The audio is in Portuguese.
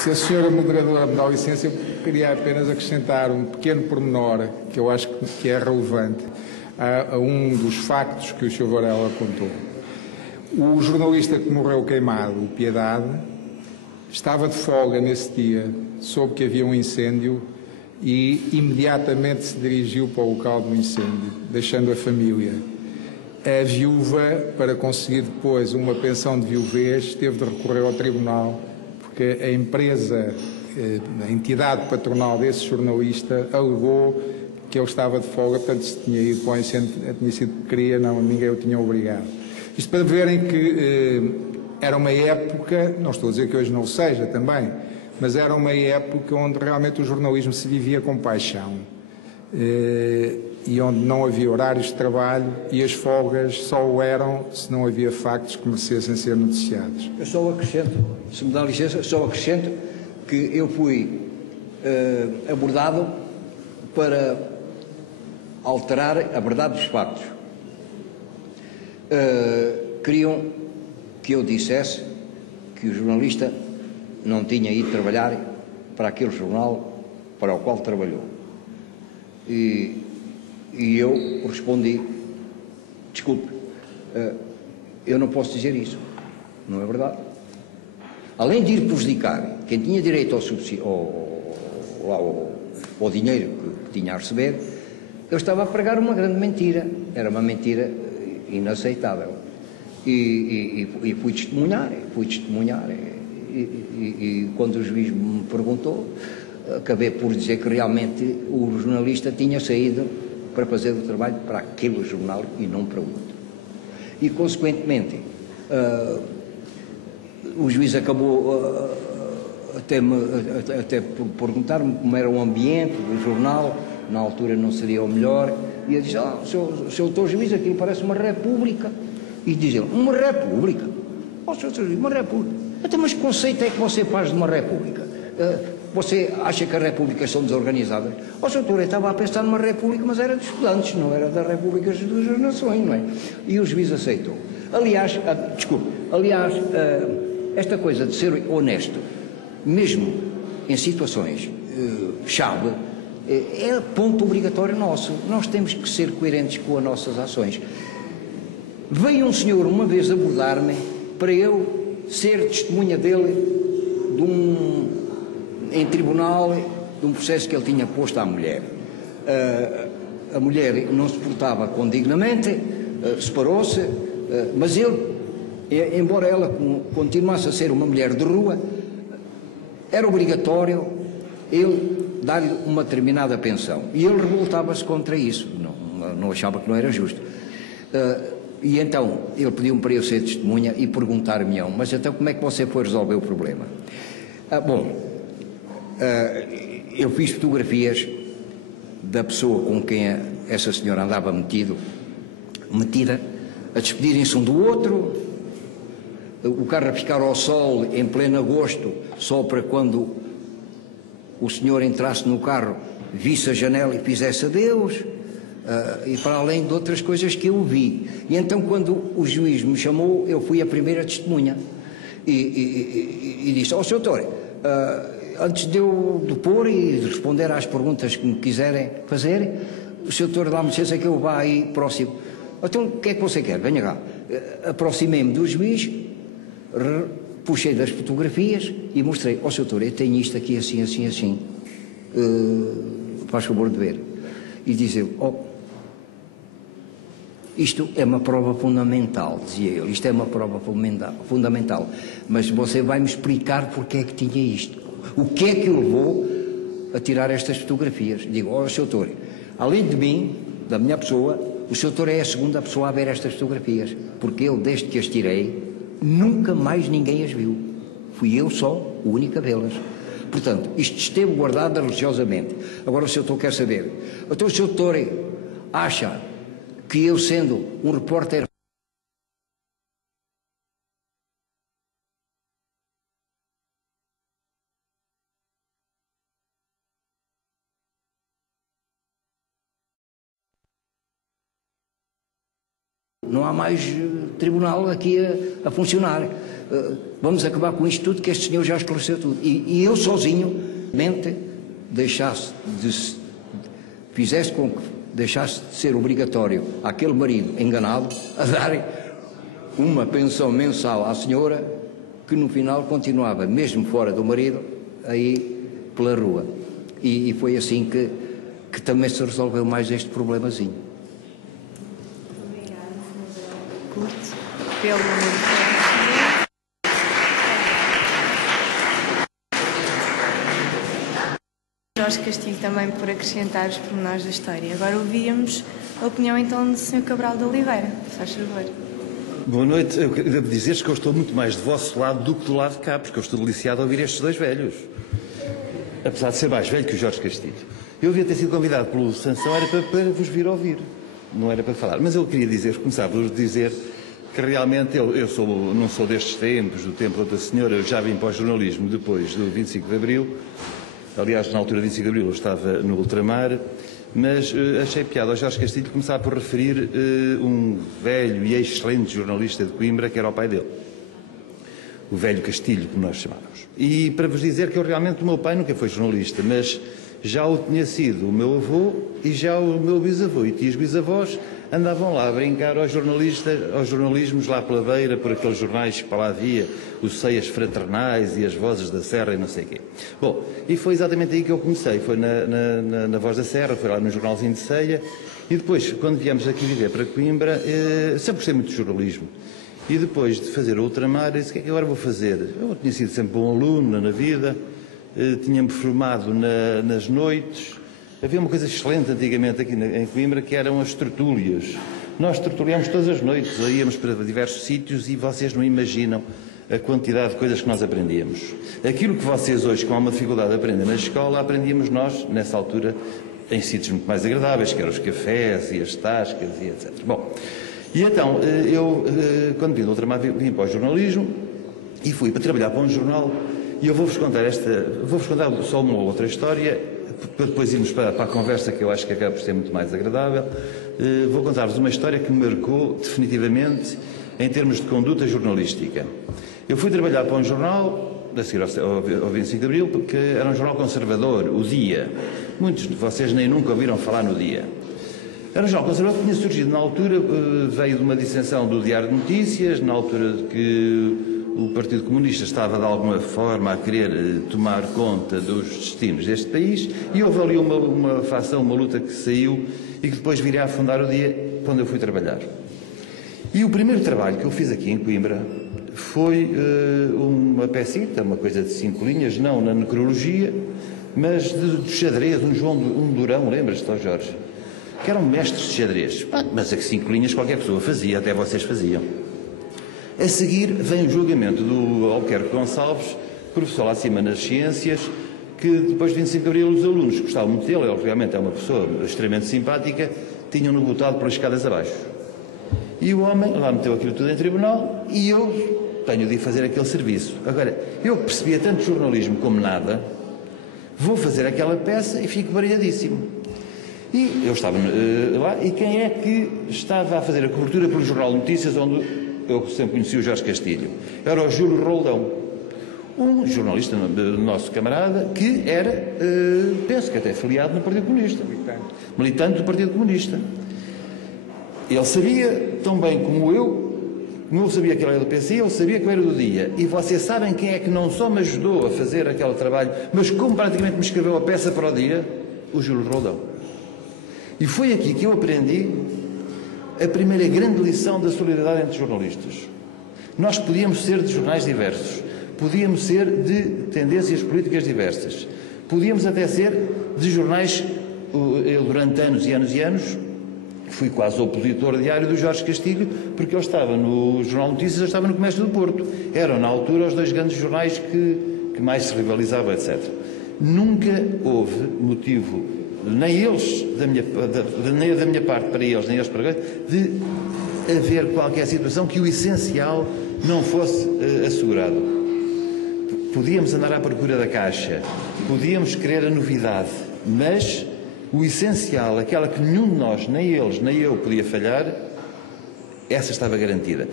Se a senhora moderadora me dá licença, eu queria apenas acrescentar um pequeno pormenor que eu acho que é relevante a um dos factos que o Sr. Varela contou. O jornalista que morreu queimado, o Piedade, estava de folga nesse dia, soube que havia um incêndio e imediatamente se dirigiu para o local do incêndio, deixando a família. A viúva, para conseguir depois uma pensão de viuvez, teve de recorrer ao tribunal, porque a empresa, a entidade patronal desse jornalista, alegou que ele estava de folga, portanto, se tinha ido para o incêndio, tinha sido porque queria, não, ninguém o tinha obrigado. Isto para verem que era uma época, não estou a dizer que hoje não o seja também, mas era uma época onde realmente o jornalismo se vivia com paixão e onde não havia horários de trabalho e as folgas só o eram se não havia factos que merecessem ser noticiados. Eu só acrescento, se me dá licença, só acrescento que eu fui abordado para alterar a verdade dos factos. Queriam que eu dissesse que o jornalista não tinha ido trabalhar para aquele jornal para o qual trabalhou. E eu respondi, desculpe, eu não posso dizer isso, não é verdade. Além de ir prejudicar quem tinha direito ao dinheiro que tinha a receber, eu estava a pregar uma grande mentira, era uma mentira inaceitável. E fui testemunhar, e quando o juiz me perguntou, acabei por dizer que realmente o jornalista tinha saído para fazer o trabalho para aquele jornal e não para outro. E, consequentemente, o juiz acabou até por perguntar-me como era o ambiente do jornal, na altura não seria o melhor, e eu disse, seu doutor juiz, aquilo parece uma república. E diz ele, uma república? Senhor juiz, uma república? Até mas que conceito é que você faz de uma república? Você acha que as repúblicas são desorganizadas? Senhor doutor, eu estava a pensar numa república, mas era de estudantes, não era das repúblicas das nações, não é? E o juiz aceitou. Aliás, esta coisa de ser honesto, mesmo em situações chave, é ponto obrigatório nosso. Nós temos que ser coerentes com as nossas ações. Veio um senhor uma vez abordar-me para eu ser testemunha dele em tribunal de um processo que ele tinha posto à mulher. A mulher não se portava condignamente, separou-se, mas ele, embora ela continuasse a ser uma mulher de rua, era obrigatório ele dar-lhe uma determinada pensão. E ele revoltava-se contra isso, não achava que não era justo. E então ele pediu-me para eu ser testemunha e perguntar-me, mas então como é que você foi resolver o problema? Eu fiz fotografias da pessoa com quem essa senhora andava metida, a despedirem-se um do outro, o carro a ficar ao sol em pleno agosto, só para quando o senhor entrasse no carro, visse a janela e fizesse adeus, e para além de outras coisas que eu vi. E então, quando o juiz me chamou, eu fui a primeira testemunha e disse, senhor doutor, antes de eu depor e de responder às perguntas que me quiserem fazer, o senhor doutor dá-me licença que eu vá aí próximo. Então, o que é que você quer? Venha cá. Aproximei-me do juiz, puxei das fotografias e mostrei, senhor doutor, eu tenho isto aqui assim, assim, assim, faz favor de ver. E diz ele, isto é uma prova fundamental, dizia ele, isto é uma prova fundamental, mas você vai-me explicar porque é que tinha isto, o que é que o levou a tirar estas fotografias. Digo, senhor doutor, além de mim, da minha pessoa, o senhor doutor é a segunda pessoa a ver estas fotografias, porque eu, desde que as tirei, nunca mais ninguém as viu. Fui eu só, o único a vê-las. Portanto, isto esteve guardado religiosamente. Agora o senhor doutor quer saber. Então o senhor doutor acha que eu, sendo um repórter não há mais tribunal aqui a funcionar. vamos acabar com isto tudo, que este senhor já esclareceu tudo. E eu sozinho, mente, fizesse com que deixasse de ser obrigatório aquele marido enganado a dar uma pensão mensal à senhora, que no final continuava, mesmo fora do marido, aí pela rua. E foi assim que também se resolveu mais este problemazinho. Obrigada, Sr. Curto, pelo momento. Jorge Castilho também por acrescentar os pormenores da história. Agora ouvíamos a opinião então do Sr. Cabral de Oliveira. Faz favor. Boa noite. Eu devo dizer-vos que eu estou muito mais do vosso lado do que do lado de cá, porque eu estou deliciado a ouvir estes dois velhos. Apesar de ser mais velho que o Jorge Castilho. Eu devia ter sido convidado pelo Sansão, era para vos vir ouvir, não era para falar. Mas eu queria começar por vos dizer que realmente eu não sou destes tempos, do tempo da senhora, eu já vim para o jornalismo depois do 25 de Abril. Aliás, na altura do 25 de Abril eu estava no ultramar, mas achei piada ao Jorge Castilho começar por referir um velho e excelente jornalista de Coimbra, que era o pai dele. O velho Castilho, como nós chamávamos. E para vos dizer que o meu pai nunca foi jornalista, mas já o tinha sido o meu avô e já o meu bisavô. E tios bisavós andavam lá a brincar aos jornalismos lá pela beira, por aqueles jornais que para lá havia, os Ceias Fraternais e as Vozes da Serra e não sei o quê. Bom, e foi exatamente aí que eu comecei, foi na Voz da Serra, foi lá no jornalzinho de Ceia, e depois, quando viemos aqui viver para Coimbra, sempre gostei muito de jornalismo. E depois de fazer o ultramar, disse: o que é que agora vou fazer? Eu tinha sido sempre bom aluno na vida, tinha-me formado nas noites. Havia uma coisa excelente antigamente aqui em Coimbra, que eram as tertúlias. Nós tertuliámos todas as noites, íamos para diversos sítios e vocês não imaginam a quantidade de coisas que nós aprendíamos. Aquilo que vocês hoje, com alguma dificuldade, aprendem na escola, aprendíamos nós, nessa altura, em sítios muito mais agradáveis, que eram os cafés e as tascas e etc. Bom, e então, eu, quando vim do ultramar, vim para o jornalismo e fui para trabalhar para um jornal. E eu vou-vos contar só uma outra história, para depois irmos para a conversa, que eu acho que acaba por ser muito mais agradável. Vou contar-vos uma história que me marcou definitivamente em termos de conduta jornalística. Eu fui trabalhar para um jornal, a seguir ao 25 de Abril, porque era um jornal conservador, o Dia. Muitos de vocês nem nunca ouviram falar no Dia. Era um jornal conservador que tinha surgido na altura, veio de uma dissensão do Diário de Notícias, na altura de que o Partido Comunista estava de alguma forma a querer tomar conta dos destinos deste país, e houve ali uma facção, uma luta que saiu e que depois viria a fundar o Dia, quando eu fui trabalhar. E o primeiro trabalho que eu fiz aqui em Coimbra foi uma pecita, uma coisa de 5 linhas, não na necrologia, mas de xadrez, um Durão, lembras-te, Jorge? Que eram mestres de xadrez. Mas a 5 linhas qualquer pessoa fazia, até vocês faziam. A seguir vem o julgamento do Albuquerque Gonçalves, professor lá acima nas ciências, que depois de 25 de Abril os alunos gostavam muito dele, ele realmente é uma pessoa extremamente simpática, tinham-no botado pelas escadas abaixo. E o homem lá meteu aquilo tudo em tribunal e eu tenho de ir fazer aquele serviço. Agora, eu percebia tanto jornalismo como nada, vou fazer aquela peça e fico variadíssimo. E eu estava lá, e quem é que estava a fazer a cobertura pelo Jornal de Notícias, onde eu sempre conheci o Jorge Castilho? Era o Júlio Roldão, um jornalista nosso camarada, que era, penso que até afiliado no Partido Comunista, militante do Partido Comunista. Ele sabia tão bem como eu sabia que ele era do PC, ele sabia que eu era do Dia. E vocês sabem quem é que não só me ajudou a fazer aquele trabalho, mas como praticamente me escreveu a peça para o Dia? O Júlio Roldão. E foi aqui que eu aprendi a primeira grande lição da solidariedade entre jornalistas. Nós podíamos ser de jornais diversos, podíamos ser de tendências políticas diversas, podíamos até ser de jornais. Eu, durante anos e anos e anos, fui quase opositor diário do Jorge Castilho, porque ele estava no Jornal de Notícias, eu estava no Comércio do Porto. Eram, na altura, os dois grandes jornais que mais se rivalizavam, etc. Nunca houve motivo, nem eles, nem da minha parte para eles, nem eles para eles, de haver qualquer situação que o essencial não fosse assegurado. Podíamos andar à procura da caixa, podíamos querer a novidade, mas o essencial, aquela que nenhum de nós, nem eles, nem eu, podia falhar, essa estava garantida.